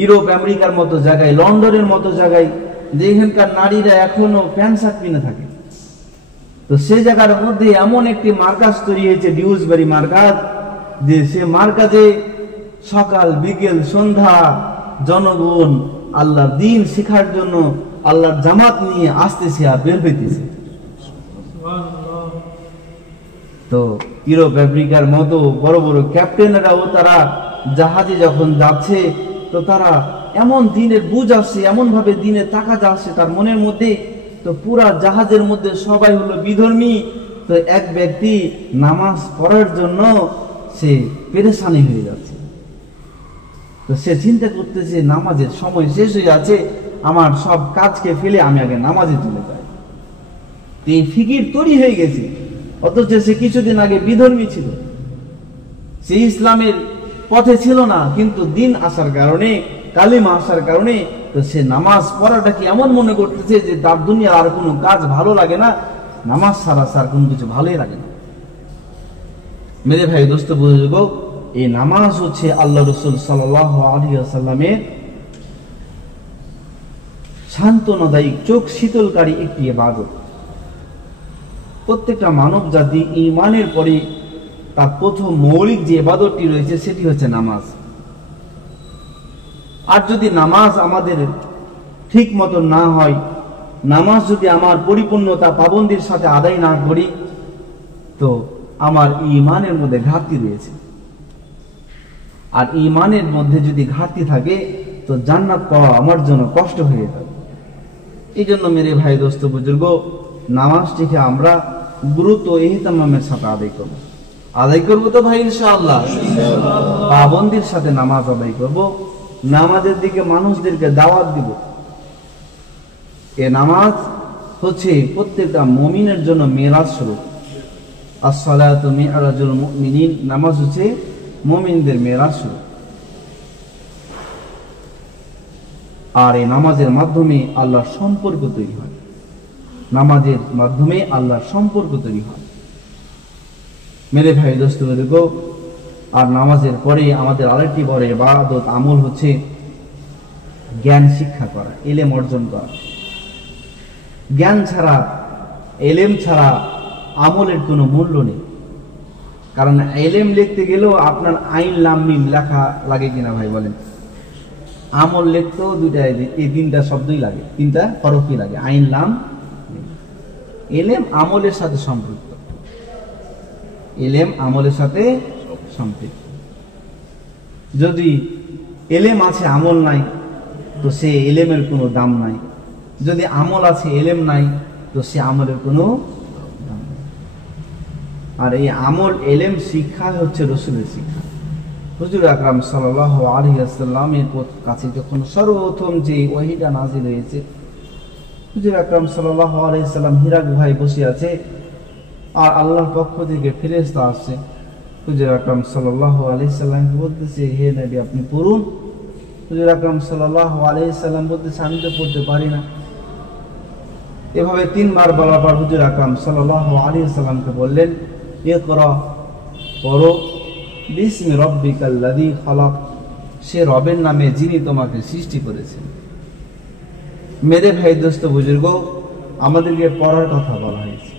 Europe আমেরিকার মতো জায়গায়, লন্ডনের মতো জায়গায়, যেখানকার নারীরা এখনো প্যান্ট শার্ট কিনে থাকে, তো সে জায়গার মধ্যে এমন একটি মার্কাজ তৈরি হয়েছে, ডিউসবারি মার্কাজ, যে সে মার্কাজে সকাল বিকেল সন্ধ্যা জনগণ আল্লাহর দিন শেখার জন্য আল্লাহর জামাত নিয়ে আসতেছে আর বের হইতেছে। তো ইউরোপ আমেরিকার মতো বড় বড় ক্যাপ্টেনেরাও তারা জাহাজে যখন যাচ্ছে, তো তারা এমন দিনের বুঝ আসছে, এমন ভাবে দিনের তাকাত আসছে তার মনের মধ্যে, তো পুরা জাহাজের মধ্যে সবাই হলো বিধর্মী, তো এক ব্যক্তি নামাজ পড়ার জন্য সে পেরেশানি হয়ে যাচ্ছে। তো সে চিন্তা করতেছে নামাজের সময় শেষ হয়ে যাচ্ছে, আমার সব কাজকে ফেলে আমি আগে নামাজে চলে যাই। তো এই ফিকির তৈরি হয়ে গেছে, অথচ সে কিছুদিন আগে বিধর্মী ছিল, সে ইসলামের পথে ছিল না, কিন্তু দিন আসার কারণে, কালিমা আসার কারণে, তো সে নামাজ পড়াটাকে এমন মনে করতেছে যে তার দুনিয়া আর কোনো কাজ ভালো লাগে না, নামাজ ছাড়া সার কোনো কিছু ভালোই লাগে না। মেরে ভাই দোস্ত বুঝবো, এই নামাজ হচ্ছে আল্লাহ রাসূল সাল্লাল্লাহু আলাইহি ওয়াসাল্লামের সান্ত্বনাদায়ী, চোখ শীতলকারী একটি ইবাদত। প্রত্যেকটা মানব জাতি ঈমানের পরে তার প্রথম মৌলিক যে ইবাদতটি রয়েছে সেটি হচ্ছে নামাজ। আর যদি নামাজ আমাদের ঠিক মতো না হয়, নামাজ যদি আমার পরিপূর্ণতা পাবন্দির সাথে আদায় না করি, তো আমার ঈমানের মধ্যে ঘাটতি রয়েছে। আর ঈমানের মধ্যে যদি ঘাটতি থাকে, তো জান্নাত পাওয়া আমার জন্য কষ্ট হয়ে যাবে। এই জন্য মেরে ভাই দোস্ত বুজুর্গ, নামাজটিকে আমরা গুরুত্ব ইহতিমামের সাথে আদায় করবো তো ভাই ইনশাআল্লাহ, পাবন্দির সাথে নামাজ আদায় করব, নামাজের দিকে মানুষদেরকে দাওয়াত দিব। এ নামাজ হচ্ছে প্রত্যেকটা মুমিনের জন্য মেরাজ স্বরূপ। as-salatu mi'rajul mu'minin, নামাজ হচ্ছে মুমিনদের মেরাজ স্বরূপ। আর এই নামাজের মাধ্যমে আল্লাহর সম্পর্ক তৈরি হয়, নামাজের মাধ্যমে আল্লাহর সম্পর্ক তৈরি হয়। মেরে ভাই দোস্ত বুজুর্গ, আর নামাজের পরে আমাদের আরেকটি বড় ইবাদত আমল হচ্ছে জ্ঞান শিক্ষা করা, ইলম অর্জন করা। জ্ঞান ছাড়া, ইলম ছাড়া আমলের কোনো মূল্য নেই। কারণ ইলম লিখতে গেলেও আপনার আইন লাম মিম লেখা লাগে কিনা ভাই বলেন? আমল লিখতেও এই তিনটা শব্দই লাগে, তিনটা হরফই লাগে, আইন লাম মিম। ইলম আমলের সাথে সম্পৃক্ত, ইলম আমলের সাথে সম্পৃক্ত। যদি ইলম আছে আমল নাই, তো সে ইলমের কোনো দাম নাই। যদি আমল আছে ইলম নাই, তো সে আমলের কোনো দাম নাই। আর এই আমল ইলম শিক্ষা হচ্ছে রাসূলের শিক্ষা। হুজুর আকরাম সাল্লাল্লাহু আলাইহি ওয়াসাল্লামের কাছে যখন সর্বপ্রথম যে ওহীটা নাযিল হয়েছে, হুজুর আকরাম সাল্লাল্লাহু আলাইহি ওয়াসাল্লাম হীরা গুহায় বসে আছে, আর আল্লাহর পক্ষ থেকে ফেরেশতা আসছে। হুজুর আকরাম সাল্লাল্লাহু আলাইহি ওয়াসাল্লামকে বলতেছে, হে নবী আপনি পড়ুন। হুজুর আকরাম সাল্লাল্লাহু আলাইহি ওয়াসাল্লাম বলতেছে, আমি তো পড়তে পারি না। এভাবে তিনবার বলার পর হুজুর আকরাম সাল্লাল্লাহু আলাইহি ওয়াসাল্লামকে বললেন, ইকরা, পড়ো, বিসমি রাব্বিকাল্লাযী খালাক, সে রবের নামে যিনি তোমাকে সৃষ্টি করেছেন। মেরে ভাই দোস্ত বুজুর্গ, আমাদেরকে পড়ার কথা বলা হয়েছে,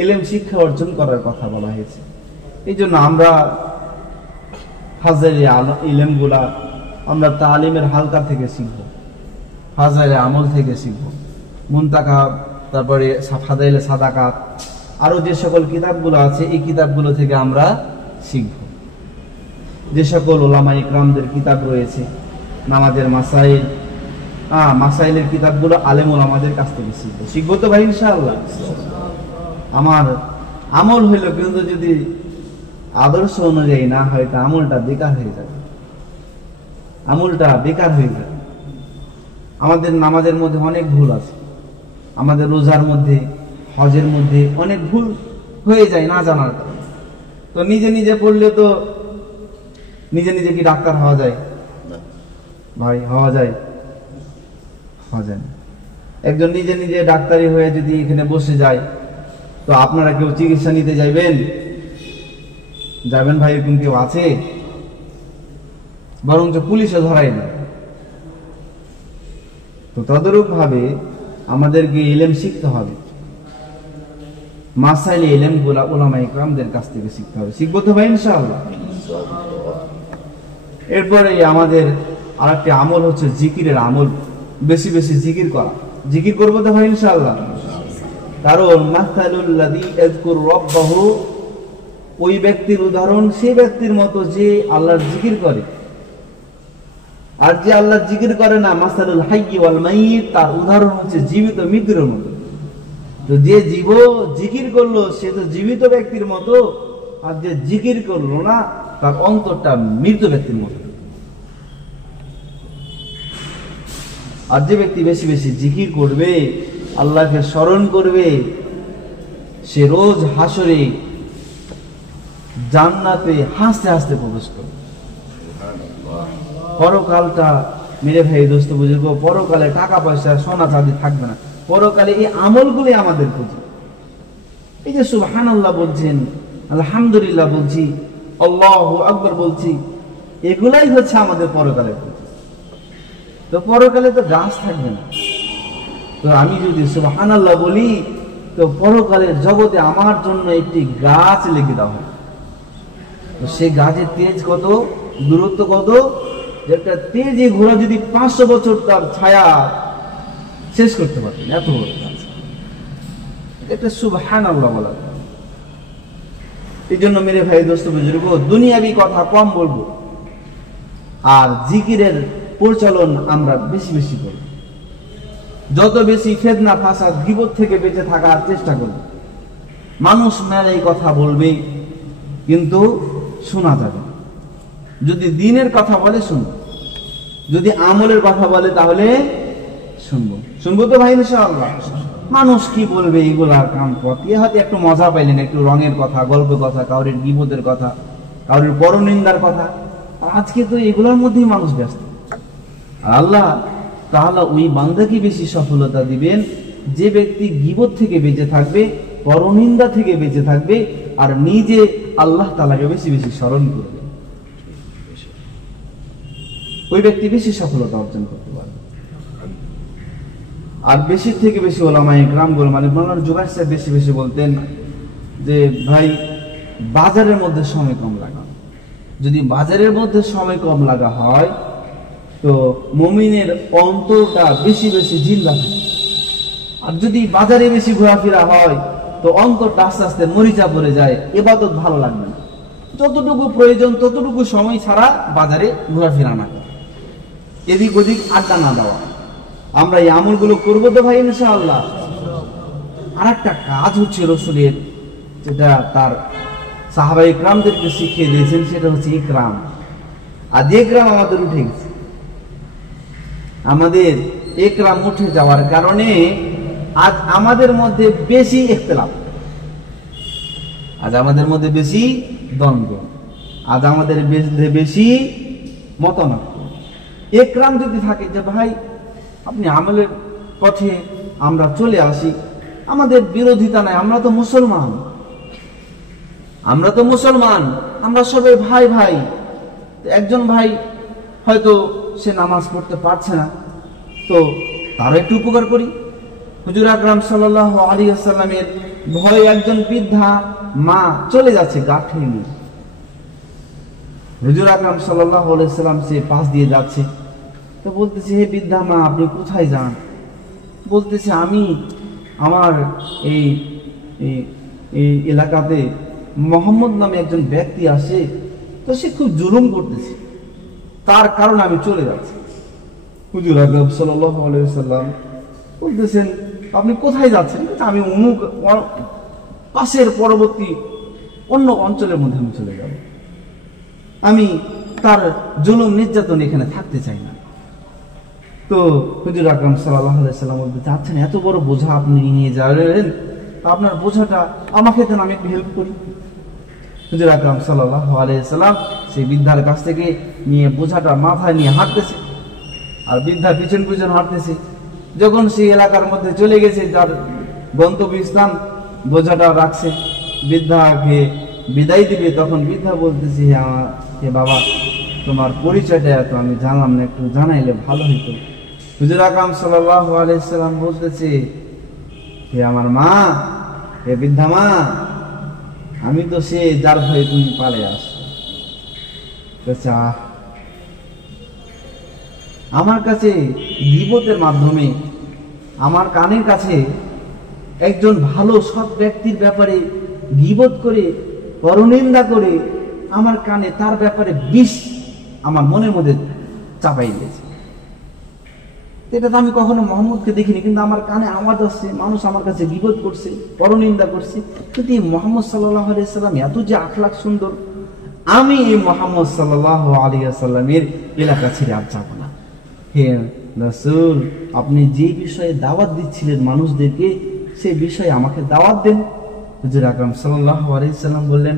ইলম শিক্ষা অর্জন করার কথা বলা হয়েছে। এই জন্য আমরা হাজারে ইলমগুলা আমরা তালিমের হালকা থেকে শিখব, হাজারে আমল থেকে শিখব, মুনতাকা, তারপরে ফাদাইলে সাদাকাত, আরো যে সকল কিতাবগুলো আছে এই কিতাবগুলো থেকে আমরা শিখব। যে সকল উলামা ইকরামদের কিতাব রয়েছে, নামাজের মাসাইল, মাসাইলের কিতাবগুলো আলেম উলামাদের কাছ থেকে শিখবো তো ভাই ইনশাআল্লাহ। আমার আমল হইল, কিন্তু যদি আদর্শ অনুযায়ী না হয় তা আমলটা বেকার হয়ে যাবে, আমলটা বেকার হয়ে যাবে। আমাদের নামাজের মধ্যে অনেক ভুল আছে, আমাদের রোজার মধ্যে, হজের মধ্যে অনেক ভুল হয়ে যায় না জানার কারণে। তো নিজে নিজে পড়লে তো নিজে নিজে কি ডাক্তার হওয়া যায় ভাই? হওয়া যায়? হওয়া যায় না। একজন নিজে নিজে ডাক্তারি হয়ে যদি এখানে বসে যায়, তো আপনারা কেউ চিকিৎসা নিতে যাবেন? যাবেন ভাই? এরকম কেউ আছে? বরঞ্চ পুলিশে ধরাই না, তো তদরূপ ভাবে আমাদেরকে ইলম শিখতে হবে, মাসাইলে ইলম গুলা উলামা ইকরামদের কাছ থেকে শিখতে হবে। শিখবো তো ভাই ইনশাআল্লাহ। এরপরে আমাদের আরেকটি আমল হচ্ছে জিকিরের আমল, বেশি বেশি জিকির করা। জিকির করবো তো ভাই ইনশাআল্লাহ। কারণ মাসালুল লাযী ইয়াযকুরু রাব্বাহু, ওই ব্যক্তির উদাহরণ সেই ব্যক্তির মতো যে আল্লাহর জিকির করে, আর যে আল্লাহর জিকির করে না, মাসালুল হাইয়্যি ওয়াল মাইয়িত, তার উদাহরণ হচ্ছে জীবিত মৃতের মতো। তো যে জিকির করলো সে তো জীবিত ব্যক্তির মতো, আর যে জিকির করলো না তার অন্তরটা মৃত ব্যক্তির মতো। আর যে ব্যক্তি বেশি বেশি জিকির করবে, আল্লাহকে স্মরণ করবে, সে রোজ হাসরে জান্নাতে হাসতে হাসতে প্রবেশ করবে। পরকালটা মেরে ভাই দোস্ত বুঝুক, পরকালে টাকা পয়সা সোনা চাঁদি থাকবে না, পরকালে এই আমলগুলি আমাদের পুঁজি। এই যে সুবহানাল্লাহ বলছেন, আলহামদুলিল্লাহ বলছি, আল্লাহু আকবার বলছি, এগুলাই হচ্ছে আমাদের পরকালের পুঁজি। তো পরকালে তো গাছ থাকবে না, তো আমি যদি সুবহানাল্লাহ বলি তো পরকালের জগতে আমার জন্য একটি গাছ লিখে দেওয়া হয়। তো সেই গাছের তেজ কত, দূরত্ব কত, যে একটা তেজে ঘোড়া যদি 500 বছর তার ছায়া শেষ করতে পারতেন, এত বড় গাছ। এটা সুবহানাল্লাহ বলা। এই জন্য মেরে ভাই দোস্ত বুজুর্গ, দুনিয়াবি কথা কম বলবো, আর জিকিরের পরিচালন আমরা বেশি বেশি করব। যত বেশি ফিতনা ফাসাদ গীবত থেকে বেঁচে থাকার চেষ্টা করব। মানুষ মেলাই কথা বলবে কিন্তু শোনা যাবে না। যদি দিনের কথা বলে শুনবো, যদি আমলের কথা বলে তাহলে শুনবো তো ভাই ইনশাআল্লাহ। মানুষ কি বলবে এগুলার কাম পথে হয়তো একটু মজা পাইলেন, একটু রঙের কথা, গল্পের কথা, কাউরের গীবতের কথা, কাউরের পরনিন্দার কথা। আজকে তো এগুলোর মধ্যেই মানুষ ব্যস্ত। আর আল্লাহ তাআলা ওই বান্দাকে বেশি সফলতা দিবেন যে ব্যক্তি গীবত থেকে বেঁচে থাকবে, পরনিন্দা থেকে বেঁচে থাকবে, আর নিজে আল্লাহ তাআলাকে বেশি বেশি স্মরণ করবে। ওই ব্যক্তি বেশি সফলতা অর্জন করতে পারবে। আর বেশি থেকে বেশি ওলামায়ে কেরাম মানে মাওলানা জুবাইর সাহেব বেশি বেশি বলতেন যে ভাই বাজারের মধ্যে সময় কম লাগা। যদি বাজারের মধ্যে সময় কম লাগা হয় তো মুমিনের অন্তরটা বেশি বেশি জিন্দা থাকে। আর যদি বাজারে বেশি ঘোরাফেরা হয় তো অন্তরটা আস্তে আস্তে মরিচা পড়ে যায়, ইবাদত ভালো লাগবে না। যতটুকু প্রয়োজন ততটুকু সময় ছাড়া বাজারে ঘোরাফেরা না করা, এদিক ওদিক আড্ডা না দেওয়া। আমরা এই আমলগুলো করবো তো ভাই ইনশাআল্লাহ। আর একটা কাজ হচ্ছে রসুলের, যেটা তার সাহাবায়ে ইকরামদেরকে শিখিয়ে দিয়েছেন, সেটা হচ্ছে ইকরাম। আর ইকরাম আমাদের উঠে গেছে। আমাদের ইকরাম উঠে যাওয়ার কারণে আজ আমাদের মধ্যে বেশি ইখতিলাফ, আজ আমাদের মধ্যে বেশি দ্বন্দ্ব, আজ আমাদের বেশি মতামত। ইকরাম যদি থাকে যে ভাই আপনি আমলের পথে আমরা চলে আসি, আমাদের বিরোধিতা নাই, আমরা তো মুসলমান, আমরা সবাই ভাই ভাই। একজন ভাই হয়তো সে নামাজ পড়তে পারছে না, তো তারও একটু উপকার করি। হুজুর আকরাম সাল্লাল্লাহু আলাইহি ওয়াসাল্লামের ভয়ে একজন বৃদ্ধা মা চলে যাচ্ছে গাঠে নিয়ে। হুজুর আকরাম সাল্লাল্লাহু আলাইহি ওয়াসাল্লাম সে পাশ দিয়ে যাচ্ছে, তো বলতেছে হে বৃদ্ধা মা আপনি কোথায় যান? বলতেছে আমি আমার এই এলাকাতে মোহাম্মদ নামে একজন ব্যক্তি আসে, তো সে খুব জুলুম করতেছে, তার কারণে আমি চলে যাচ্ছি। হুজুর আকরাম সাল্লাল্লাহু আলাইহি ওয়াসাল্লাম বলতেছেন আপনি কোথায় যাচ্ছেন? আমি অমুক পাশের পরবর্তী অন্য অঞ্চলের মধ্যে আমি চলে যাব, আমি তার জুলুম নির্যাতন এখানে থাকতে চাই না। তো হুজুর আকরাম সাল্লাল্লাহু আলাইহি ওয়াসাল্লাম বলতে চাচ্ছেন এত বড় বোঝা আপনি নিয়ে যাবেন, আপনার বোঝাটা আমাকে দেন, আমি একটু হেল্প করি। হুজুর আকরাম সাল্লাল্লাহু আলাইহি ওয়াসাল্লাম সেই বৃদ্ধার কাছ থেকে নিয়ে বোঝাটা মাথায় নিয়ে হাঁটতেছে, আর বৃদ্ধা পিছন পিছন হাঁটতেছে। যখন সেই এলাকার মধ্যে চলে গেছে, যার গন্তব্যস্থান, বোঝাটা রাখছে, বৃদ্ধাকে বিদায় দিবে, তখন বৃদ্ধা বলতেছে হে বাবা তোমার পরিচয়টা তো আমি জানলাম না, একটু জানাইলে ভালো হইতো। হুজুর আকরাম সাল্লাল্লাহু আলাইহি সাল্লাম বলতেছে, হে আমার মা, হে বৃদ্ধা মা, আমি তো সে যার ভয়ে তুমি পালে আসছো। আমার কাছে গীবতের মাধ্যমে আমার কানের কাছে একজন ভালো সৎ ব্যক্তির ব্যাপারে গীবত করে, পরনিন্দা করে আমার কানে তার ব্যাপারে বিষ আমার মনের মধ্যে চাপাই দিয়েছে। এটা তো আমি কখনো মোহাম্মদকে দেখিনি, কিন্তু আমার কানে আওয়াজ আসছে, মানুষ আমার কাছে গীবত করছে, পরনিন্দা করছে। কিন্তু এই মোহাম্মদ সাল্লাল্লাহু আলাইহি সাল্লাম এত যে আখলাক সুন্দর, আমি এই মোহাম্মদ সাল্লাল্লাহু আলাইহি সাল্লামের এলাকা ছেড়ে আর যাব না। হে রাসূল, আপনি যে বিষয়ে দাওয়াত দিচ্ছিলেন মানুষদেরকে, সেই বিষয়ে আমাকে দাওয়াত দেন। হুজুর আকরাম সাল্লাল্লাহু আলাইহি সাল্লাম বললেন,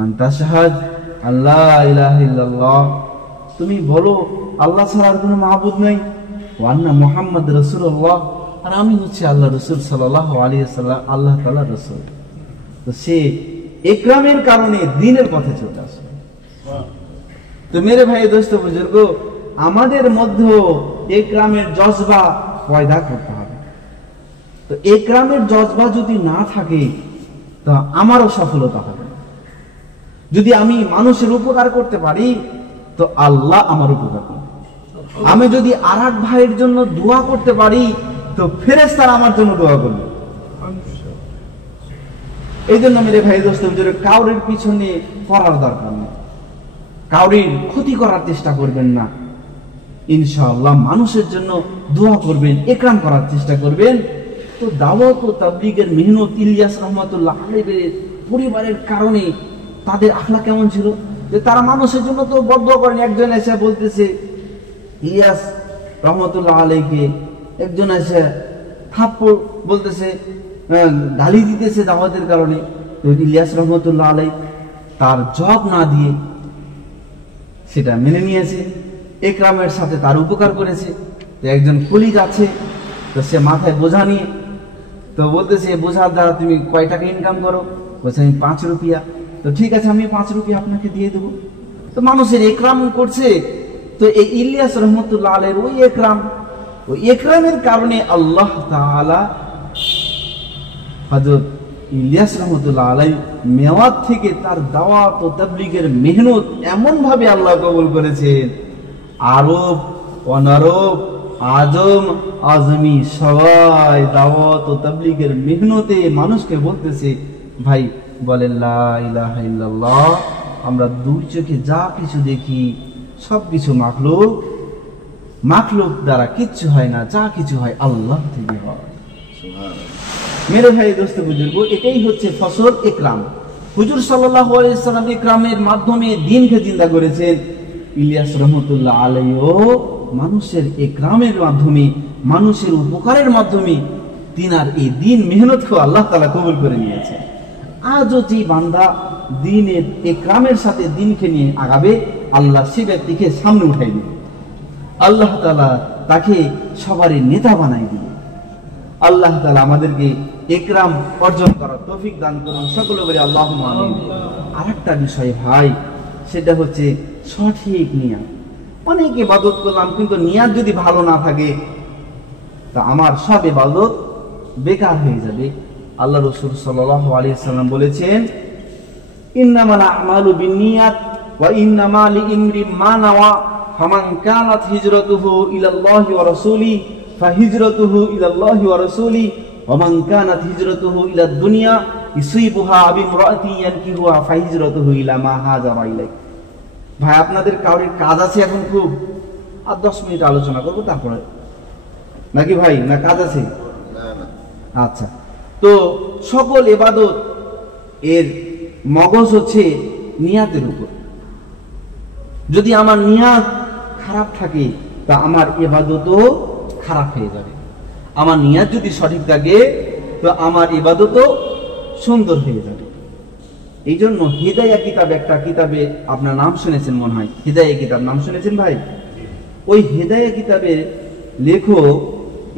আনতা শাহাদ আল্লা ইলাহা ইল্লাল্লাহ, তুমি বলো আল্লাহ ছাড়া আর কোনো মাবুদ নাই, ওয়া আন্না মুহাম্মদ রাসূলুল্লাহ, আর আমি হচ্ছে আল্লাহ রাসূল সাল্লাল্লাহু আলাইহি সাল্লাম, আল্লাহ তাআলার রাসূল। তো সে ইকরামের কারণে দ্বীনের পথে চলে আসে। তো মেরে ভাই, দোস্ত, বুজুর্গ, আমাদের মধ্যে ইকরামের জজবা পয়দা করতে হবে। তো ইকরামের জজবা যদি না থাকে, তো আমারও সফলতা হবে। যদি আমি মানুষের উপকার করতে পারি, তো আল্লাহ আমার উপকার করবে। আমি যদি আরেক ভাইয়ের জন্য দোয়া করতে পারি, তো ফেরেশতারা আমার জন্য দোয়া করবে। এই জন্য মেরে ভাই, দোস্ত, কাউরের পিছনে পড়ার দরকার নেই, কাউরের ক্ষতি করার চেষ্টা করবেন না। ইনশাআল্লাহ মানুষের জন্য দোয়া করবেন, ইকরাম করার চেষ্টা করবেন। তো দাওয়াত ও তাবলীগের মেহনত, ইলিয়াস রাহমাতুল্লাহ আলাইহির পরিবারের কারণে তাদের আখলাক কেমন ছিল, যে তারা মানুষের জন্য তো বদদোয়া করেন। একজন এসে বলতেছে ইলিয়াস রাহমাতুল্লাহ আলাইহিকে, একজন এসে থাপ্পড় বলতেছে, গালি দিতেছে দাওয়াতের কারণে। তো ইলিয়াস রাহমাতুল্লাহ আলাইহি তার জবাব না দিয়ে সেটা মেনে নিয়েছে, ইকরামের সাথে তার উপকার করেছে। তো একজন কুলিগ আছে, তো সে মাথায় বোঝা নিয়ে, তো বলতেছে, বোঝার দ্বারা তুমি কয় টাকা ইনকাম করো? বলছে আমি 5 রুপিয়া। তো ঠিক আছে, আমি 5 রুপিয়া আপনাকে দিয়ে দেবো। তো মানুষের ইকরাম করছে। তো এই ইলিয়াস রাহমাতুল্লাহ আলাইহির ওই ইকরামের কারণে আল্লাহ তাআলা হযরত ইলিয়াস রাহমাতুল্লাহ আলাইহি মেওয়াত থেকে তার দাওয়াত ও তাবলীগের মেহনত এমন ভাবে আল্লাহ কবুল করেছেন, আরব, অনারব, আজম, আজমি সবাই দাওয়াত ও তাবলীগের মেহনতে মানুষকে বলতেছে, ভাই বলেন লা ইলাহা ইল্লাল্লাহ। আমরা দুই চোখে যা কিছু দেখি সবকিছু মাখলুক দ্বারা কিচ্ছু হয় না, যা কিছু হয় আল্লাহ থেকে হয়। মেরে ভাই, দোস্ত, বুজুর্গ, এটাই হচ্ছে ফসল ইকরাম। হুজুর সাল্লাল্লাহু আলাইহি সাল্লাম ইকরামের মাধ্যমে দ্বীনকে জিন্দা করেছেন। ইলিয়াস রাহমাতুল্লাহ আলাইহিও মানুষের ইকরামের মাধ্যমে, মানুষের উপকারের মাধ্যমে তিনার এই দ্বীন মেহনতকে আল্লাহ তাআলা কবুল করে নিয়েছে। আজও যে বান্দা দ্বীনের ইকরামের সাথে দ্বীনকে নিয়ে আগাবে, আল্লাহ সে ব্যক্তিকে সামনে উঠাই দিবে, আল্লাহ তাআলা তাকে সবারই নেতা বানাই দিবে। আল্লাহ তাআলা আমাদেরকে ইকরাম অর্জন করার তৌফিক দান করুন, সকলে বলি আল্লাহুম্মা আমিন। আরেকটা বিষয় ভাই, সেটা হচ্ছে সঠিক নিয়াত। অনেক ইবাদত করলাম, কিন্তু নিয়াত যদি ভালো না থাকে, তা আমার সব ইবাদত বেকার হয়ে যাবে। আল্লাহ রাসূল সাল্লাল্লাহু আলাইহি সাল্লাম বলেছেন, ইন্নামাল আমালু বিন্নিয়াত ওয়া ইন্নামা লিইমরিম মা নাওয়া, ফামান কানাত হিজরাতুহু ইলাল্লাহি ওয়া রাসূলিহি ফাহিজরাতুহু ইলাল্লাহি ওয়া রাসূলিহি ওয়া মান কানাত হিজরাতুহু ইলাদ দুনিয়া ইসিবুহা বিমরাআতি ইয়ানকিহুহা ফাহিজরাতুহু ইলা মা হাজারা ইলাইহি। ভাই, আপনাদের কাউরির কাজ আছে এখন খুব, আর 10 মিনিট আলোচনা করবো তারপরে, নাকি ভাই? না কাজ আছে? আচ্ছা, তো সকল ইবাদত এর মগজ হচ্ছে নিয়াতের উপর। যদি আমার নিয়াত খারাপ থাকে, তা আমার ইবাদতও খারাপ হয়ে যাবে। আমার নিয়াত যদি সঠিক থাকে, তো আমার ইবাদতও সুন্দর হয়ে যাবে। এই জন্য হিদায়া কিতাব, একটা কিতাবে আপনার নাম শুনেছেন মনে হয়, হিদায়া কিতাব নাম শুনেছেন ভাই? ওই হিদায়া কিতাবের লেখক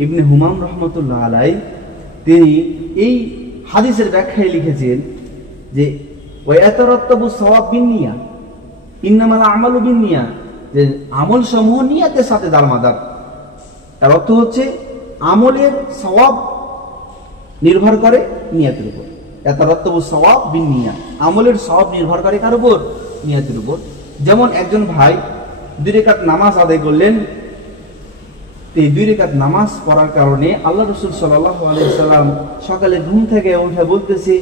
ইবনে হুমাম রহমতুল্লাহ আলাই, তিনি এই হাদিসের ব্যাখ্যায় লিখেছেন যে ওয়ায়াতারাত্তাবু সাওয়াব বিন্নিয়াত, ইন্নামাল আমালু বিন্নিয়াত, যে আমল সমূহ নিয়াতের সাথে দারমাদার। তার অর্থ হচ্ছে আমলের সওয়াব নির্ভর করে নিয়তের উপর। ইয়াতারাত্তাবু সওয়াব বিন-নিয়াত, আমলের সওয়াব নির্ভর করে কার উপর? নিয়তের উপর। যেমন একজন ভাই 2 রাকাত নামাজ আদায় করলেন, এই 2 রাকাত নামাজ পড়ার কারণে আল্লাহ রাসূল সাল্লাল্লাহু আলাইহি সাল্লাম সকালে ঘুম থেকে উঠে বলতেছে,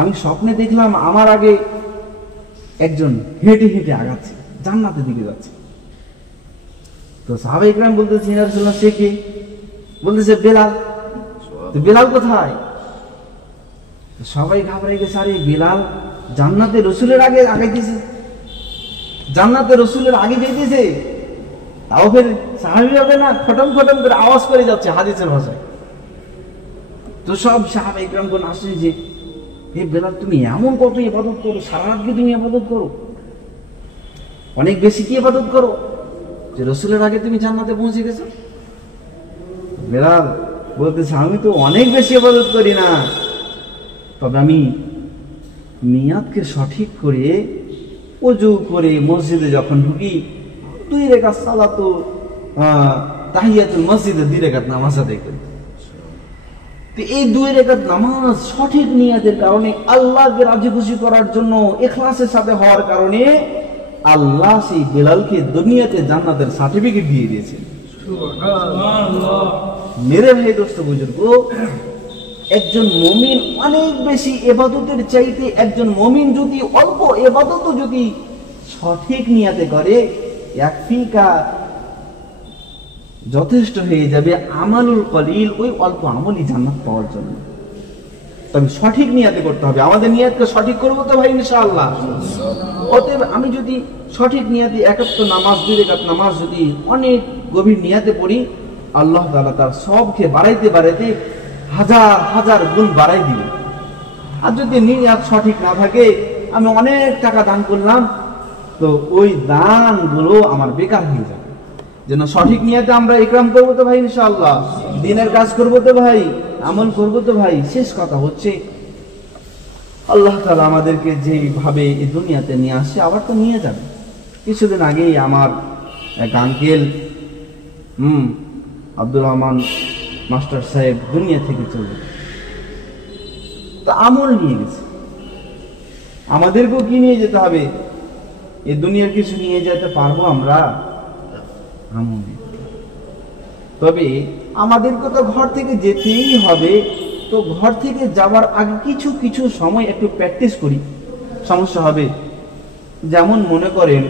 আমি স্বপ্নে দেখলাম আমার আগে একজন হেঁটে হেঁটে আগাচ্ছে, জান্নাতের দিকে যাচ্ছে। তো সাহাবা ইকরাম বলতেছে, ইয়া রাসূলুল্লাহ সে কে? বলতেছে বেলাল। তো বেলাল কোথায়? সবাই ঘাবড়ে গেছে, আরে বেলাল জান্নাতে রসুলের আগে আগাইতেছে, জান্নাতে রসুলের আগে যেতেছে, তাও ফের সাহাবী হবে না, খটম খটম করে আওয়াজ করে যাচ্ছে হাদিসের ভাষায়। তো সব সাহাবা ইকরাম কোন আসছে যে, হে বেলাল তুমি এমন কত ইবাদত করো, সারা রাত কি তুমি ইবাদত করো, অনেক বেশি কি ইবাদত করো যে রসুলের আগে তুমি জান্নাতে পৌঁছে গেছো? বেলাল বলতেছে, আমি তো অনেক বেশি ইবাদত করি না, তবে আমি নিয়াতকে সঠিক করে ওযু করে মসজিদে যখন ঢুকি 2 রাকাত সালাতু তাহিয়াতুল মসজিদে 2 রাকাত নামাজ আদায় করি। তো এই 2 রাকাত নামাজ সঠিক নিয়াতের কারণে, আল্লাহকে রাজি খুশি করার জন্য ইখলাসের সাথে হওয়ার কারণে আল্লাহ সেই বেলালকে দুনিয়াতে জান্নাতের সার্টিফিকেট দিয়ে দিয়েছেন। সুবহানাল্লাহ। মেরে ভাই দোস্ত বুজুর্গ, একজন মুমিন অনেক বেশি ইবাদতের চাইতে একজন মুমিন যদি অল্প ইবাদতও যদি সঠিক নিয়াতে করে, ইয়াকফিকা যথেষ্ট হয়ে যাবে আমালুল কলিল, ওই অল্প আমলই জান্নাত পাওয়ার জন্য। তবে সঠিক নিয়াতে করতে হবে, আমাদের নিয়াতকে সঠিক করবো তো ভাই ইনশাআল্লাহ। অতএব আমি যদি সঠিক নিয়াতে একাত্ত নামাজ 2 রাকাত নামাজ যদি অনেক গভীর নিয়াতে পড়ি, আল্লাহ তাআলা তার সবকে বাড়াইতে বাড়াইতে হাজার হাজার গুণ বাড়াই দিবে। আর যদি নিয়াত সঠিক না থাকে, আমি অনেক টাকা দান করলাম, তো ওই দানগুলো আমার বেকার হয়ে যাবে। যেন সঠিক নিয়াতে আমরা ইকরাম করবো তো ভাই ইনশাআল্লাহ, দিনের কাজ করবো তো ভাই, আমল করবো তো ভাই। শেষ কথা হচ্ছে, আল্লাহ তাআলা আমাদেরকে যেভাবে এই দুনিয়াতে নিয়ে আসে আবার তো নিয়ে যাবে। কিছুদিন আগেই আমার এক আঙ্কেল আব্দুর রহমান মাস্টার সাহেব দুনিয়া থেকে চলে, তো আমল নিয়ে গেছে। আমাদেরকেও কি নিয়ে যেতে হবে? এই দুনিয়ার কিছু নিয়ে যেতে পারবো আমরা? আমল। তবে আমাদেরকে তো ঘর থেকে যেতেই হবে, তো ঘর থেকে যাওয়ার আগে কিছু কিছু সময় একটু প্র্যাকটিস করি, সমস্যা হবে। যেমন মনে করেন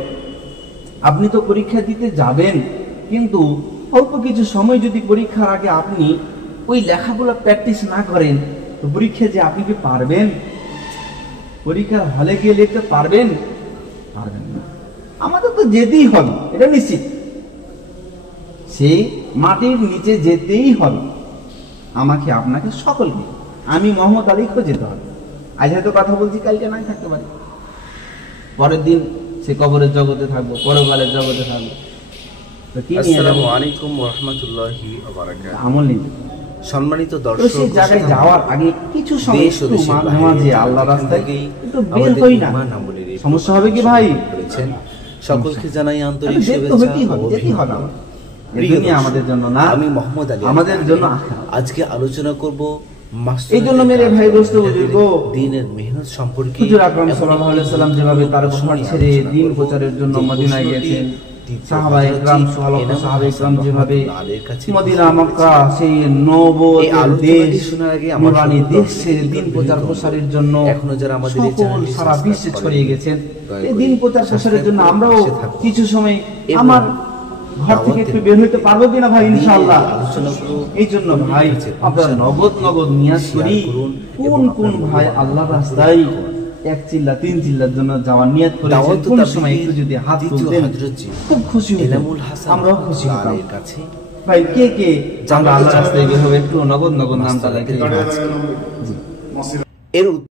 আপনি তো পরীক্ষা দিতে যাবেন, কিন্তু অল্প কিছু সময় যদি পরীক্ষার আগে আপনি ওই লেখাগুলো প্র্যাকটিস না করেন, তো পরীক্ষা যে আপনি কি পারবেন? পরীক্ষার হলে গিয়ে লিখতে পারবেন? পারবেন না। আমাদের তো যেতেই হবে, এটা নিশ্চিত, সেই মাটির নিচে যেতেই হবে আমাকে, আপনাকে, সকলকে। আমি মোহাম্মদ আলীকেও যেতে হবে। আজ হয়তো কথা বলছি, কালকে নাই থাকতে পারি, পরের দিন সে কবরের জগতে থাকবো, পরকালের জগতে থাকবো। তো কি নিয়ে যাবো? আসসালামু আলাইকুম ওয়া রাহমাতুল্লাহি ওয়া বারাকাতুহু। আমল নিতে সম্মানিত দর্শক, সেই জায়গায় যাওয়ার আগে কিছু সময় একটু মাঝে আল্লাহর রাস্তায় একটু বের হই না, সমস্যা হবে কি ভাই? সকলকে জানাই আন্তরিক শুভেচ্ছা। আমাদের জন্য না, আমি মোহাম্মদ আলী, আমাদের জন্য। আজকে আলোচনা করব এই জন্য মেরে ভাই দোস্ত বুজুর্গ, দ্বীনের মেহনত সম্পর্কে। হুজুর আকরাম সাল্লাল্লাহু আলাইহি সাল্লাম যেভাবে তার ঘর ছেড়ে দ্বীন প্রচারের জন্য মদিনায় গেছেন, সাহাবায়ে ইকরাম যেভাবে মদিনা মক্কা সেই নবুয়তের দেশ, নুরানি দেশ ছেড়ে দ্বীন প্রচার প্রসারের জন্য এখনো যারা আমাদের সারা বিশ্বে ছড়িয়ে গেছেন, এই দ্বীন প্রচার প্রসারের জন্য আমরাও কিছু সময় আমার ঘর থেকে একটু বের হইতে পারবো কিনা ভাই ইনশাআল্লাহ। এই জন্য ভাই আপনারা নগদ নগদ নিয়াত করি, কোন কোন ভাই আল্লাহর রাস্তায় 1 চিল্লা 3 চিল্লার জন্য যাওয়ার নিয়ত করেছেন, কোন সময় একটু যদি হাত তুলতেন খুব খুশি হতাম, আমরাও খুশি হতাম। ভাই কে কে আমরা আল্লাহর রাস্তায় বের হবে, একটু নগদ নগদ নামটা লেখে। এর